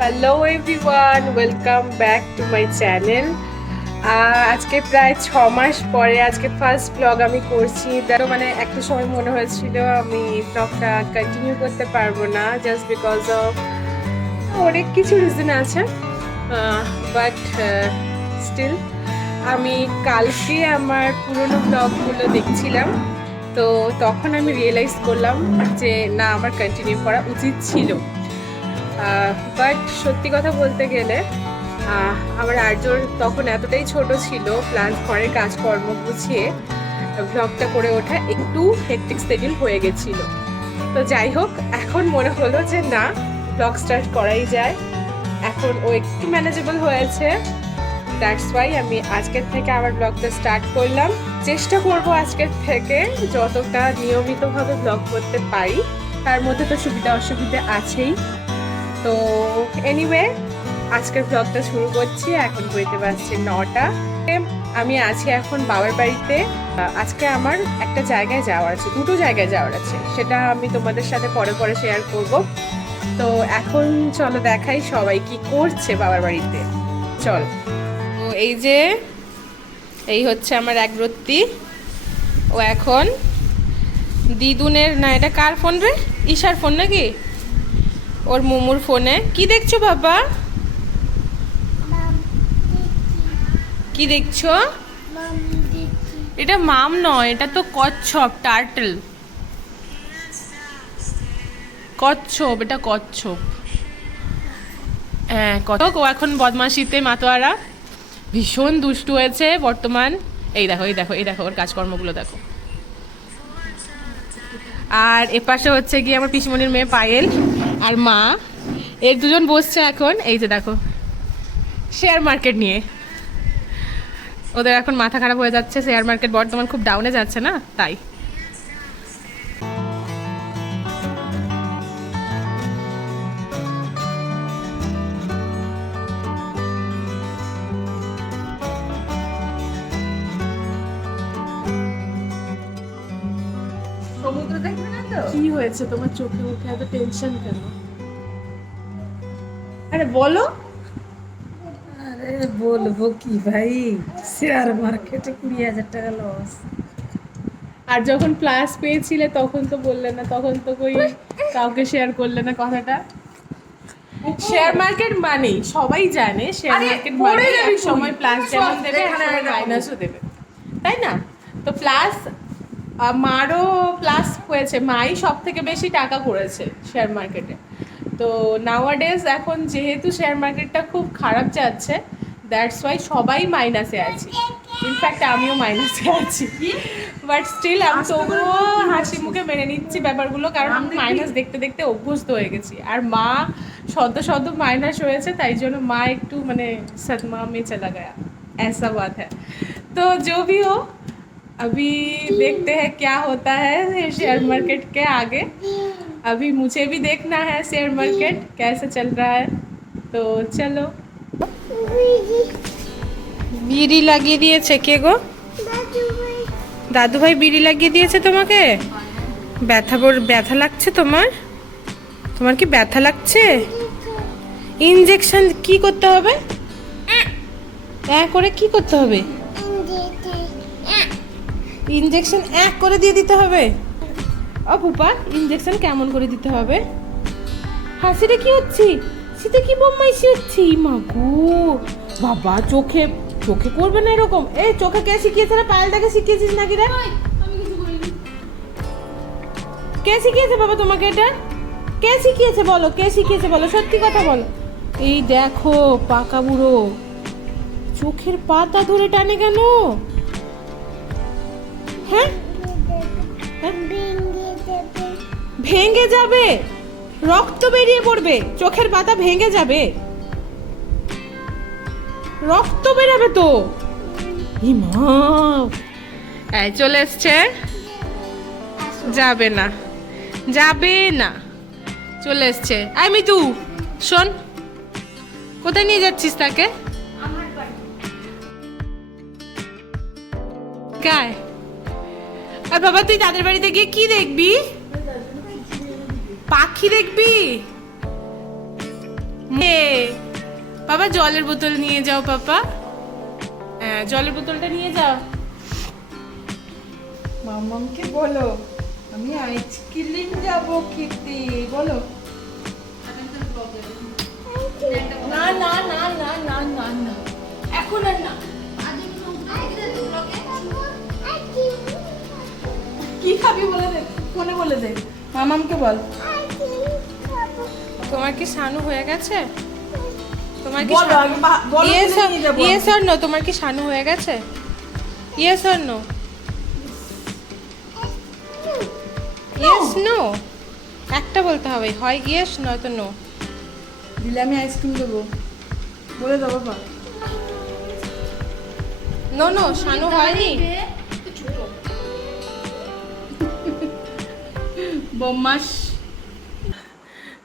Hello everyone welcome back to my channel আজকে প্রায় ছ মাস পরে আজকে ফার্স্ট ব্লগ আমি করছি। মানে একটা সময় মনে হয়েছিল আমি ব্লগটা কন্টিনিউ করতে পারব না জাস্ট বিকজ অফ অনেক কিছু রিজন আছে। বাট স্টিল আমি কালকে আমার পুরনো ব্লগগুলো দেখছিলাম। তো তখন আমি রিয়েলাইজ করলাম যে না, আমার কন্টিনিউ করা উচিত ছিল। বাট সত্যি কথা বলতে গেলে আমার আর্যর তখন এতটাই ছোট ছিল প্লাস ঘরের কাজকর্ম গুছিয়ে ব্লগটা করে ওঠা একটু হেকটিক স্টেডিউল হয়ে গেছিল। তো যাই হোক, এখন মনে হলো যে না ব্লগ স্টার্ট করাই যায়। এখন ও একটু ম্যানেজেবল হয়েছে। দ্যাটস ওয়াই আমি আজকের থেকে আবার ব্লগটা স্টার্ট করলাম। চেষ্টা করব আজকের থেকে যতটা নিয়মিতভাবে ব্লগ করতে পারি। তার মধ্যে তো সুবিধা অসুবিধা আছেই। তো এনিওয়ে আজকের ব্লগটা শুরু করছি। এখন বইতে পারছি নটা। আমি আছি এখন বাবার বাড়িতে। আজকে আমার একটা জায়গায় যাওয়ার আছে, দুটো জায়গায় যাওয়ার আছে। সেটা আমি তোমাদের সাথে পরে পরে শেয়ার করব। তো এখন চলো দেখাই সবাই কি করছে বাবার বাড়িতে। চল। এই যে, এই হচ্ছে আমার একরত্তি ও এখন দিদুনের, না, এটা কার ফোন রে? ঈশার ফোন নাকি? ওর মোমোর ফোনে। কি দেখছ বাবা? কি দেখছ? এটা মাম নয়, এটা তো কচ্ছপ, টার্টল। কচ্ছপ, এটা কচ্ছপ। হ্যাঁ কত এখন বদমাশিতে মাতোয়ারা। ভীষণ দুষ্টু হয়েছে বর্তমান। এই দেখো এই দেখো এই দেখো, ওর কাজকর্মগুলো দেখো। আর এপাশে হচ্ছে গিয়ে আমার পিসমণির মেয়ে পায়েল। আর মা, এর দুজন বসছে এখন, এই যে দেখো শেয়ার মার্কেট নিয়ে। ওদের এখন মাথা খারাপ হয়ে যাচ্ছে শেয়ার মার্কেট বর্তমান খুব ডাউনে যাচ্ছে না? তাই। কি হয়েছে? তোমার চোখে মুখে এত টেনশন কেন? আরে বলো। আরে বলব কি ভাই? শেয়ার মার্কেটে কুড়ি হাজার টাকা লস আর যখন প্লাস পেয়েছিলে তখন তো বললে না তখন তো কই কাউকে শেয়ার করলে না কথাটা? শেয়ার মার্কেট মানে সবাই জানে শেয়ার মার্কেট মানে সময় প্লাস যেমন দেবে। মাইনাসও দেবে। তাই না? তো প্লাস মারও প্লাস হয়েছে মাই সব থেকে বেশি টাকা করেছে শেয়ার মার্কেটে তো নাওয়াডেজ এখন যেহেতু শেয়ার মার্কেটটা খুব খারাপ যাচ্ছে দ্যাটস ওয়াই সবাই মাইনাসে আছি ইনফ্যাক্ট আমিও মাইনাসে আছি বাট স্টিল আমি তবুও হাসি মুখে মেনে নিচ্ছি ব্যাপারগুলো কারণ আমি মাইনাস দেখতে দেখতে অভ্যস্ত হয়ে গেছি আর মা সদ্য সদ্য মাইনাস হয়েছে তাই জন্য মা একটু মানে সদমা মে চলা गया ऐसा बात है तो जो भी हो अभी देखते हैं क्या होता है शेयर मार्केट के आगे अभी मुझे भी देखना है शेयर मार्केट कैसे चल रहा है तो चलो বিড়ি লাগিয়ে দিয়েছে কে গো দাদু ভাই বিড়ি লাগিয়ে দিয়েছে তোমাকে ব্যথা বর ব্যথা লাগছে তোমার তোমার কি ব্যথা লাগছে ইনজেকশন কি করতে হবে এক করে কি করতে হবে ইনজেকশন এক করে দিয়ে দিতে হবে। ও পুপা ইনজেকশন কেমন করে দিতে হবে? হাসিটা কি হচ্ছে? শীতে কি বোম্মাইশি হচ্ছে? মা গো বাবা চোখে চোখে করবে না এরকম। এই চোখে কে শিখিয়েছে রে? পায়েলটাকে শিখিয়েছিস নাকি রে? কে শিখিয়েছে বাবা তোমাকে এটা? কে শিখিয়েছে বলো? কে শিখিয়েছে বলো? সত্যি কথা বলো। এই দেখো পাকা বুড়ো। চোখের পাতা ধরে টানে কেন? হ্যাঁ? ভেঙে যাবে। রক্ত বেরিয়ে পড়বে। চোখের পাতা ভেঙে যাবে। রক্ত বেরাবে তো। চলে এসছে। যাবে না। যাবে না। চলে এসছে। আই মিতু শোন। কোথায় নিয়ে যাচ্ছিস তাকে? কায়? আর বাবা তুই তাদের বাড়িতে গিয়ে কি দেখবি? পাখি দেখবি? বাবা জলের বোতল নিয়ে যাও পাপা। হ্যাঁ জলের বোতলটা নিয়ে যাও। মামামকে বলো আমি আইসক্রিম যাব খেতে বলো। না না না না না না না। বলে দে মামামকে বল। তোমার কি শানু হয়ে গেছে? তোমার কি ইয়েস অর নো তোমার কি শানু হয়ে গেছে? Yes or no. Yes no. একটা বলতে হবে হয় ইয়েস নয়তো নো। দিলে আমি আইসক্রিম দেবো। বলে দাও বাবা। নো নো শানু হয়নি। বম্মাস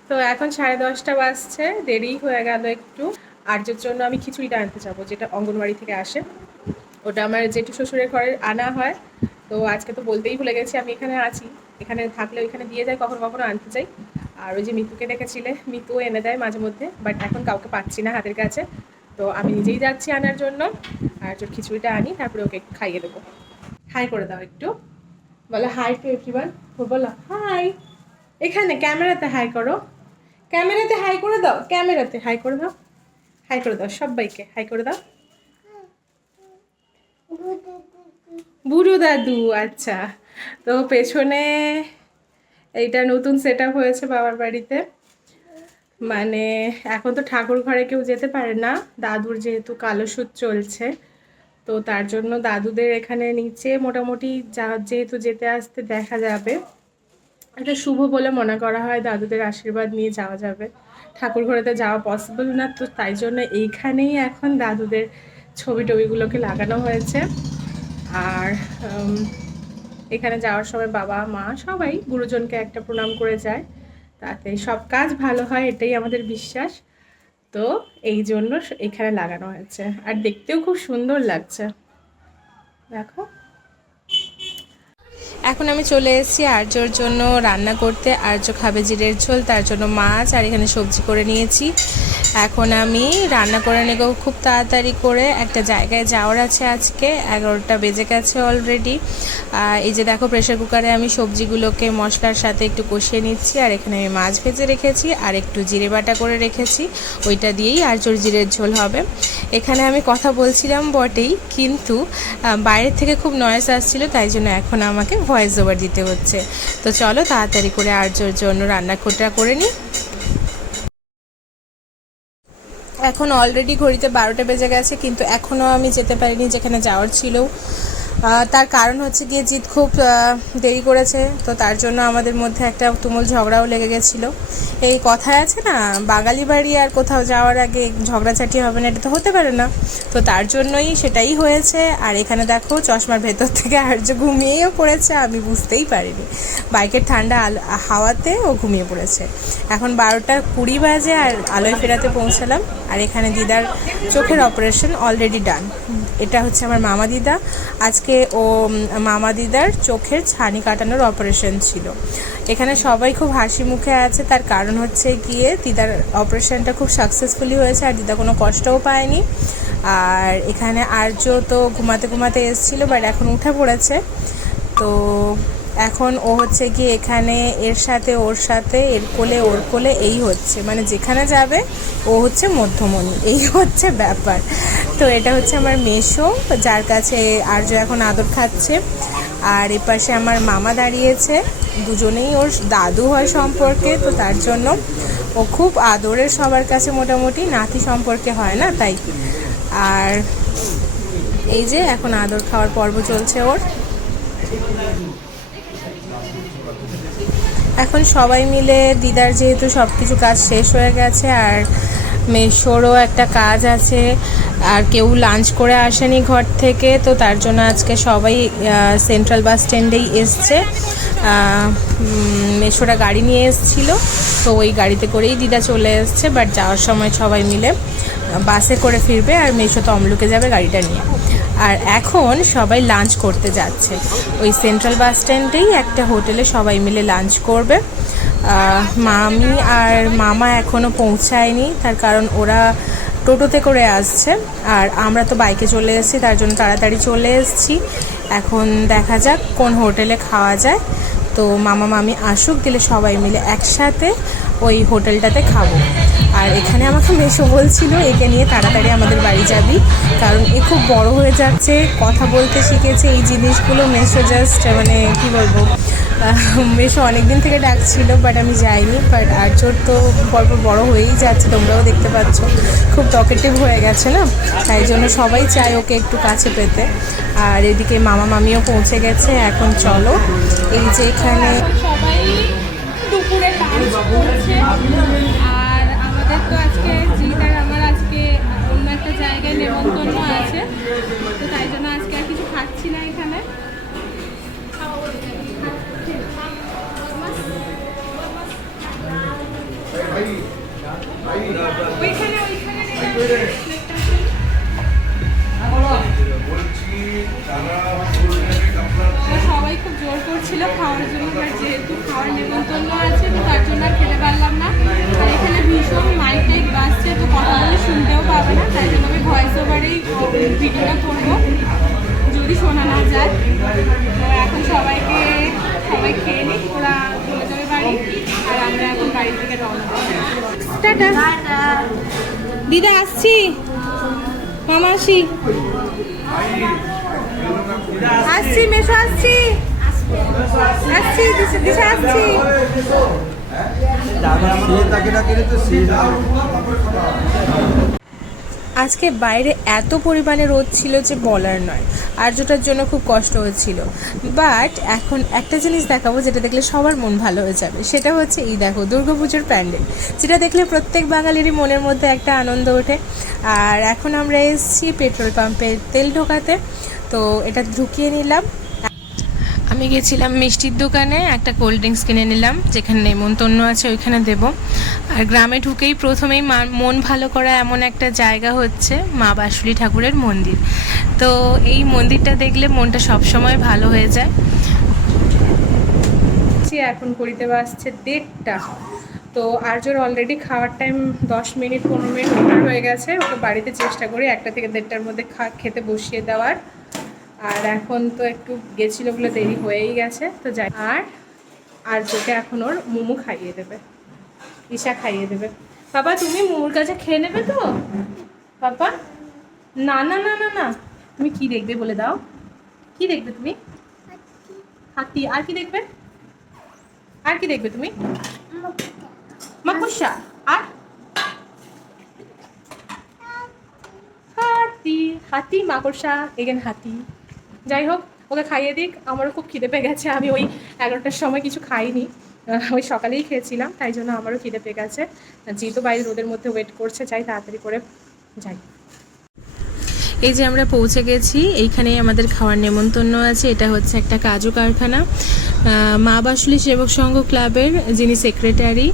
তো এখন সাড়ে দশটা বাজছে, দেরি হয়ে গেল একটু। আর্যের জন্য আমি খিচুড়িটা আনতে যাব, যেটা অঙ্গনবাড়ি থেকে আসে। ওটা আমার জেঠু শ্বশুরের ঘরে আনা হয়। তো আজকে তো বলতেই ভুলে গেছি, আমি এখানে আছি। এখানে থাকলে ওইখানে দিয়ে যাই কখনো কখনো আনতে যাই। আর ওই যে মিতুকে দেখেছিলে মিতু এনে দেয় মাঝে মধ্যে বাট এখন কাউকে পাচ্ছি না হাতের কাছে। তো আমি নিজেই যাচ্ছি আনার জন্য। আর খিচুড়িটা আনি, তারপরে ওকে খাইয়ে দেবো। হাই করে দাও একটু। বলো হাই টু এভরিওয়ান বলো হাই এখানে ক্যামেরাতে হাই করো। ক্যামেরাতে হাই করে দাও, ক্যামেরাতে হাই করে দাও। হাই করে দাও, সবাইকে হাই করে দাও। বুড়ো দাদু আচ্ছা। তো পেছনে এইটা নতুন সেট হয়েছে বাবার বাড়িতে। মানে এখন তো ঠাকুর ঘরে কেউ যেতে পারে না। দাদুর যেহেতু কালো সুদ চলছে তো তার জন্য দাদুদের এখানে নিচে মোটামুটি যেহেতু যেতে আসতে দেখা যাবে। একটা শুভ বলে মনে করা হয়, দাদুদের আশীর্বাদ নিয়ে যাওয়া যাবে। ঠাকুর ঘরেতে যাওয়া পসিবল না, তো তাই জন্য এইখানেই এখন দাদুদের ছবি টবিগুলোকে লাগানো হয়েছে। আর এখানে যাওয়ার সময় বাবা, মা সবাই গুরুজনকে একটা প্রণাম করে যায়। তাতে সব কাজ ভালো হয়, এটাই আমাদের বিশ্বাস। তো এই জন্য এখানে লাগানো হয়েছে। আর দেখতেও খুব সুন্দর লাগছে। দেখো। এখন আমি চলে এসেছি আর্যর জন্য রান্না করতে। আর্য খাবে জিরের ঝোল, তার জন্য মাছ আর এখানে সবজি করে নিয়েছি। এখন আমি রান্না করে নেব খুব তাড়াতাড়ি করে। একটা জায়গায় যাওয়ার আছে আজকে, এগারোটা বেজে গেছে অলরেডি এই যে দেখো প্রেশার কুকারে আমি সবজিগুলোকে মশলার সাথে একটু কষিয়ে নিচ্ছি, আর এখানে আমি মাছ ভেজে রেখেছি, আর একটু জিরে বাটা করে রেখেছি। ওইটা দিয়েই আর্যর জিরের ঝোল হবে। এখানে আমি কথা বলছিলাম বটেই, কিন্তু বাইরের থেকে খুব নয়েস আসছিল, তাই জন্য এখন আমাকে ভয়েস ওভার দিতে হচ্ছে। তো চলো তাড়াতাড়ি করে আর্যর জন্য রান্না কোটা করে নিই। এখন অলরেডি ঘড়িতে বারোটা বেজে গেছে, কিন্তু এখনও আমি যেতে পারিনি যেখানে যাওয়ার ছিল তার কারণ হচ্ছে গিয়ে জিৎ খুব দেরি করেছে, তো তার জন্য আমাদের মধ্যে একটা তুমুল ঝগড়াও লেগে গেছিল। এই কথায় আছে না, বাঙালি বাড়ি আর কোথাও যাওয়ার আগে ঝগড়াঝাটি হবে না, এটা তো হতে পারে না। তো তার জন্যই সেটাই হয়েছে, আর এখানে দেখো চশমার ভেতর থেকে আর্য ঘুমিয়েও পড়েছে, আমি বুঝতেই পারিনি। বাইকের ঠান্ডা হাওয়াতে ও ঘুমিয়ে পড়েছে। এখন বারোটা কুড়ি বাজে আর আলোয় ফেরাতে পৌঁছালাম, আর এখানে দিদার চোখের অপারেশন অলরেডি ডান এটা হচ্ছে আমার মামা দিদা। আজকে ও মামা দিদার চোখের ছানি কাটানোর অপারেশন ছিল। এখানে সবাই খুব হাসি মুখে আছে। তার কারণ হচ্ছে গিয়ে দিদার অপারেশনটা খুব সাকসেসফুলি হয়েছে আর দিদা কোনো কষ্টও পায়নি। আর এখানে আর্য তো ঘুমাতে ঘুমাতে এসেছিল বাট এখন উঠে পড়েছে। তো এখন ও হচ্ছে কি এখানে এর সাথে, ওর সাথে, এর কোলে, ওর কোলে, এই হচ্ছে। মানে যেখানে যাবে, ও হচ্ছে মধ্যমণি। এই হচ্ছে ব্যাপার। তো এটা হচ্ছে আমার মেশো যার কাছে আর্য এখন আদর খাচ্ছে। আর এ পাশে আমার মামা দাঁড়িয়েছে। দুজনেই ওর দাদু হয় সম্পর্কে, তো তার জন্য ও খুব আদরের সবার কাছে মোটামুটি নাতি সম্পর্কে হয় না, তাই। আর এই যে এখন আদর খাওয়ার পর্ব চলছে ওর। এখন সবাই মিলে দিদার যেহেতু সব কিছু কাজ শেষ হয়ে গেছে আর মেশোরও একটা কাজ আছে, আর কেউ লাঞ্চ করে আসেনি ঘর থেকে, তো তার জন্য আজকে সবাই সেন্ট্রাল বাস স্ট্যান্ডেই এসছে। মেশোরা গাড়ি নিয়ে এসছিল, তো ওই গাড়িতে করেই দিদা চলে এসছে বাট যাওয়ার সময় সবাই মিলে বাসে করে ফিরবে আর মেশো তো অমলুকে যাবে গাড়িটা নিয়ে। আর এখন সবাই লাঞ্চ করতে যাচ্ছে। ওই সেন্ট্রাল বাস স্ট্যান্ডেই একটা হোটেলে সবাই মিলে লাঞ্চ করবে। মামি আর মামা এখনও পৌঁছায়নি, তার কারণ ওরা টোটোতে করে আসছে। আর আমরা তো বাইকে চলে এসেছি, তার জন্য তাড়াতাড়ি চলে এসেছি। এখন দেখা যাক কোন হোটেলে খাওয়া যায়। তো মামা, মামি আসুক দিলে সবাই মিলে একসাথে ওই হোটেলটাতে খাব। আর এখানে আমাকে মেশো বলছিল, একে নিয়ে তাড়াতাড়ি আমাদের বাড়ি যাবি। কারণ এ খুব বড় হয়ে যাচ্ছে, কথা বলতে শিখেছে, এই জিনিসগুলো মেশো জাস্ট মানে কি বলব মেশো অনেক দিন থেকে ডাকছিল বাট আমি যাইনি। বাট আর্যর তো পরপর বড় হয়েই যাচ্ছে, তোমরাও দেখতে পাচ্ছ। খুব টকেটিভ হয়ে গেছে না? তাই জন্য সবাই চায় ওকে একটু কাছে পেতে। আর এদিকে মামা মামিও পৌঁছে গেছে, এখন চলো। এই যে এখানে দুপুরে আমাদের তো আজকে জিতার আমার আজকে অন্য একটা জায়গায় নেমন্তন্ন আছে। তো তাই জন্য আজকে আর কিছু খাচ্ছি না এখানে। ওইখানে সবাই খুব জোর করছিল খাওয়ার জন্য, বাট যেহেতু খাওয়ার নেমন্তন্ন আছে দিদা আসছি। মামা আসি আসছি মেশো আসছি। আসছি দিশা আসছি। আজকে বাইরে এত পরিমাণে রোদ ছিল যে বলার নয়। আর যেটার জন্য খুব কষ্ট হচ্ছিল। বাট এখন একটা জিনিস দেখাবো যেটা দেখলে সবার মন ভালো হয়ে যাবে। সেটা হচ্ছে এই দেখো, দুর্গাপুজোর প্যান্ডেল। যেটা দেখলে প্রত্যেক বাঙালিরই মনের মধ্যে একটা আনন্দ ওঠে। আর এখন আমরা এসেছি পেট্রোল পাম্পে তেল ঢোকাতে। তো এটা ঢুকিয়ে নিলাম। আমি গেছিলাম মিষ্টির দোকানে, একটা কোল্ড ড্রিঙ্কস কিনে নিলাম, যেখানে নেমন্তন্ন আছে, ওইখানে দেব। আর গ্রামে ঢুকেই প্রথমেই মন ভালো করা এমন একটা জায়গা হচ্ছে, মা বাসুলি ঠাকুরের মন্দির। তো এই মন্দিরটা দেখলে মনটা সবসময় ভালো হয়ে যায়। এখন করিতে বাসছে দেড়টা। তো আর্যর অলরেডি খাওয়ার টাইম দশ মিনিট, পনেরো মিনিট হয়ে গেছে। ওকে বাড়িতে চেষ্টা করি একটা থেকে দেড়টার মধ্যে খা খেতে বসিয়ে দেওয়ার। আর এখন তো একটু গেছিল বলে দেরি হয়েই গেছে, তো যাই। আর আর্যকে এখন ওর মোমো খাইয়ে দেবে, ঈশা খাইয়ে দেবে। বাবা, তুমি মোমোর কাছে খেয়ে নেবে তো? বাবা, না না না না না। তুমি কি দেখবে বলে দাও। কি দেখবে তুমি? হাতি। আর কি দেখবে? আর কি দেখবে তুমি? মাকুসা আর? হাতি হাতি, মাকড়সা এগেন হাতি। যাই হোক, ওকে খাইয়ে দিক। আমারও খুব খিদে পেয়ে গেছে। আমি ওই এগারোটার সময় কিছু খাইনি। ওই সকালেই খেয়েছিলাম, তাই জন্য আমারও খিদে পেয়ে গেছে। যেহেতু বাইরে রোদের মধ্যে ওয়েট করছে, চাই তাড়াতাড়ি করে যাই। এই যে আমরা পৌঁছে গেছি এইখানেই আমাদের খাওয়ার নেমন্তন্ন আছে। এটা হচ্ছে একটা কাজু কারখানা। মা বাসুলি সেবক সংঘ ক্লাবের যিনি সেক্রেটারি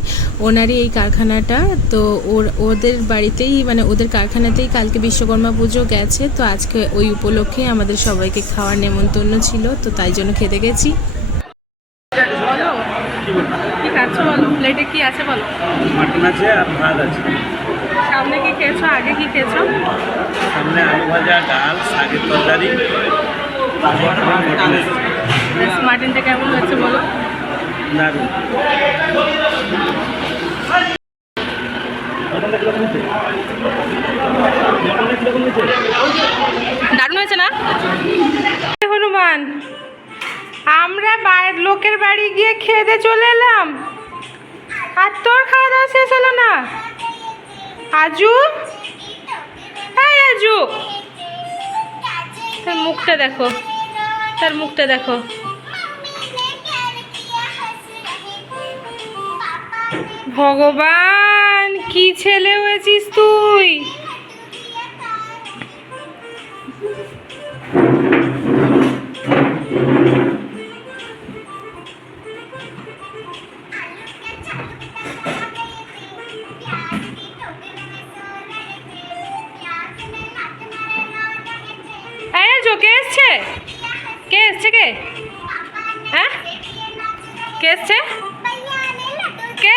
ওনারই এই কারখানাটা। তো ওর ওদের বাড়িতেই মানে ওদের কারখানাতেই কালকে বিশ্বকর্মা পুজো গেছে। তো আজকে ওই উপলক্ষে আমাদের সবাইকে খাওয়ার নেমন্তন্ন ছিল। তো তাই জন্য খেতে গেছি। বলো কি প্লেটে কি আছে বলো? মাটন আছে আর ভাত আছে। সামনে কি খেয়েছো? আগে কি খেয়েছো? সামনে আলু ভাজা ডাল শাকের তরকারি। মাটনটা কেমন হচ্ছে বলো? দারুণ। দারুণ হয়েছে না? হনুমান আমরা বাইরের লোকের বাড়ি গিয়ে খেতে চলে এলাম। আর তোর খাওয়া দাওয়া শেষ হলো না? আজু হ্যাঁ তার মুখটা দেখো। তার মুখটা দেখো। ভগবান কি ছেলে হয়েছিস তুই? এসছে কে? হ্যাঁ? কে এসছে?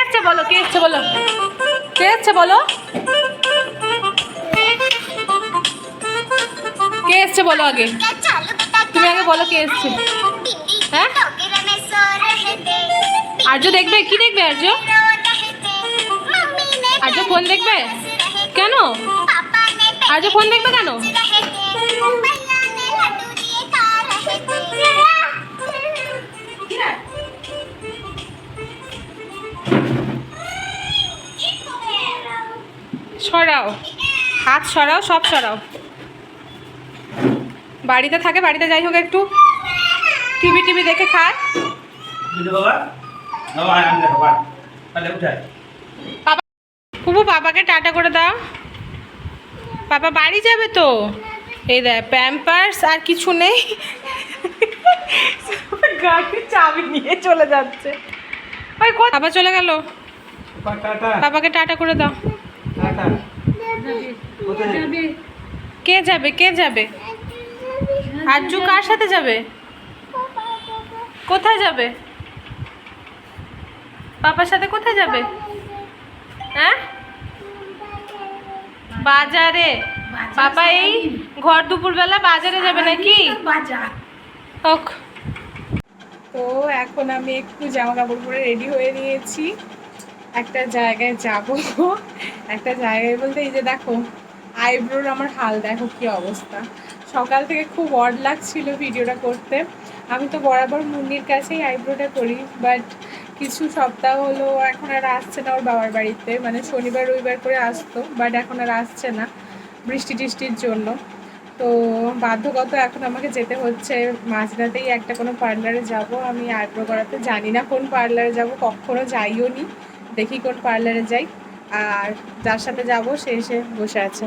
এসছে বলো, কে এসছে বলো? কে এসছে বলো? কে এসছে বলো আগে? তুমি আগে বলো কে এসছে। হ্যাঁ? আর্য দেখবে? কি দেখবে আর্য? আর্য ফোন দেখবে? কেন? আর্য ফোন দেখবে কেন? হাত সরাও সব সরাও। বাড়িতে থাকে বাড়িতে যাই হোক একটু। টিভি টিভি দেখে খায়। ফুবু বাবাকে টাটা করে দাও। বাবা বাড়ি যাবে তো? এই দেখ প্যাম্পার্স আর কিছু নেই। গাড়ির চাবি নিয়ে চলে যাচ্ছে। ওই বাবা চলে গেল। বাবাকে টাটা করে দাও। টাটা। কে যাবে? কে যাবে? আরজু কার সাথে যাবে? কোথায় যাবে? পাপার সাথে কোথায় যাবে? হ্যাঁ? বাজারে। পাপা এই ঘর দুপুরবেলা বাজারে যাবে নাকি? তো এখন আমি একটু জামা কাপড় পরে রেডি হয়ে নিয়েছি। একটা জায়গায় যাব। একটা জায়গায় বলতে এই যে দেখো, আইব্রোর আমার হাল, দেখো কি অবস্থা। সকাল থেকে খুব অড লাগছিল ভিডিওটা করতে। আমি তো বরাবর মুন্নির কাছেই আইব্রোটা করি বাট কিছু সপ্তাহ হলো এখন আর আসছে না ওর বাবার বাড়িতে। মানে শনিবার, রবিবার করে আসতো বাট এখন আর আসছে না বৃষ্টি টিষ্টির জন্য। তো বাধ্যগত এখন আমাকে যেতে হচ্ছে। মাঝরাতেই একটা কোনো পার্লারে যাব। আমি আইব্রো করাতে জানি না কোন পার্লারে যাব, কখনো যাইও নি দেখি কোন পার্লারে যাই। আর যার সাথে যাব সে এসে বসে আছে।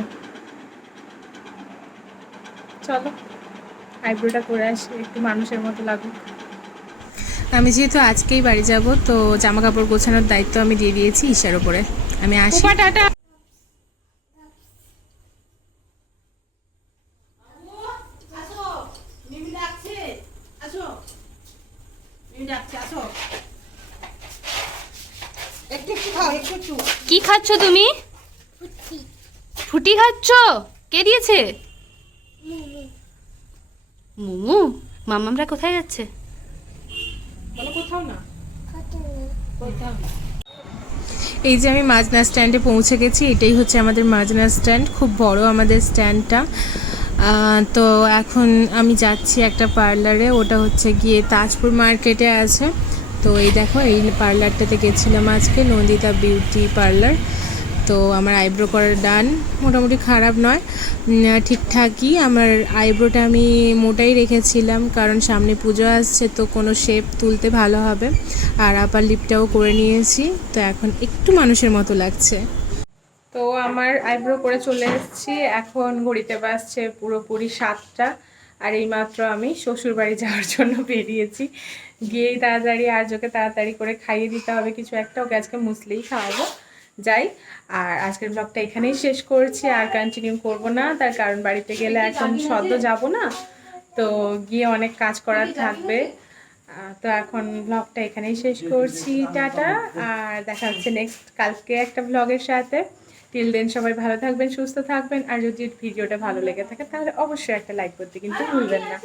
চলো আইব্রোটা করে আসি একটু মানুষের মতো লাগুক। আমি যেহেতু আজকেই বাড়ি যাব তো জামা কাপড় গোছানোর দায়িত্ব আমি দিয়ে দিয়েছি ঈশার উপরে। আমি আসি। টাটা! তুমি? ফুটি। খাচ্ছ? কে দিয়েছে? মুমু মামামরা কোথায় যাচ্ছে? বলো কোথাও না। এই যে আমি মাজনা স্ট্যান্ডে পৌঁছে গেছি এটাই হচ্ছে আমাদের মাজনা স্ট্যান্ড খুব বড় আমাদের স্ট্যান্ডটা। আহ, তো এখন আমি যাচ্ছি একটা পার্লারে ওটা হচ্ছে গিয়ে তাজপুর মার্কেটে আছে। তো এই দেখো, এই পার্লারটাতে গেছিলাম আজকে, নন্দিতা বিউটি পার্লার। তো আমার আইব্রো করার ডান, মোটামুটি খারাপ নয় ঠিকঠাকই। আমার আইব্রোটা আমি মোটাই রেখেছিলাম, কারণ সামনে পুজো আসছে, তো কোনো শেপ তুলতে ভালো হবে। আর আপার লিপটাও করে নিয়েছি, তো এখন একটু মানুষের মতো লাগছে। তো আমার আইব্রো করে চলে এসেছি, এখন ঘড়িতে বাজছে পুরোপুরি সাতটা। আর এইমাত্র আমি শ্বশুর বাড়ি যাওয়ার জন্য বেরিয়েছি। গিয়েই তাড়াতাড়ি আর আর্যকে তাড়াতাড়ি করে খাইয়ে দিতে হবে কিছু একটা ওকে আজকে মুসলেই খাওয়াবো। যাই আর আজকের ব্লগটা এখানেই শেষ করছি আর কন্টিনিউ করব না তার কারণ বাড়িতে গেলে এখন সদ্য যাব না তো গিয়ে অনেক কাজ করার থাকবে। তো এখন ব্লগটা এখানেই শেষ করছি টাটা আর দেখা হচ্ছে নেক্সট কালকে একটা ব্লগের সাথে। টিল দেন সবাই ভালো থাকবেন, সুস্থ থাকবেন, আর যদি ভিডিওটা ভালো লেগে থাকে, তাহলে অবশ্যই একটা লাইক করতে কিন্তু ভুলবেন না।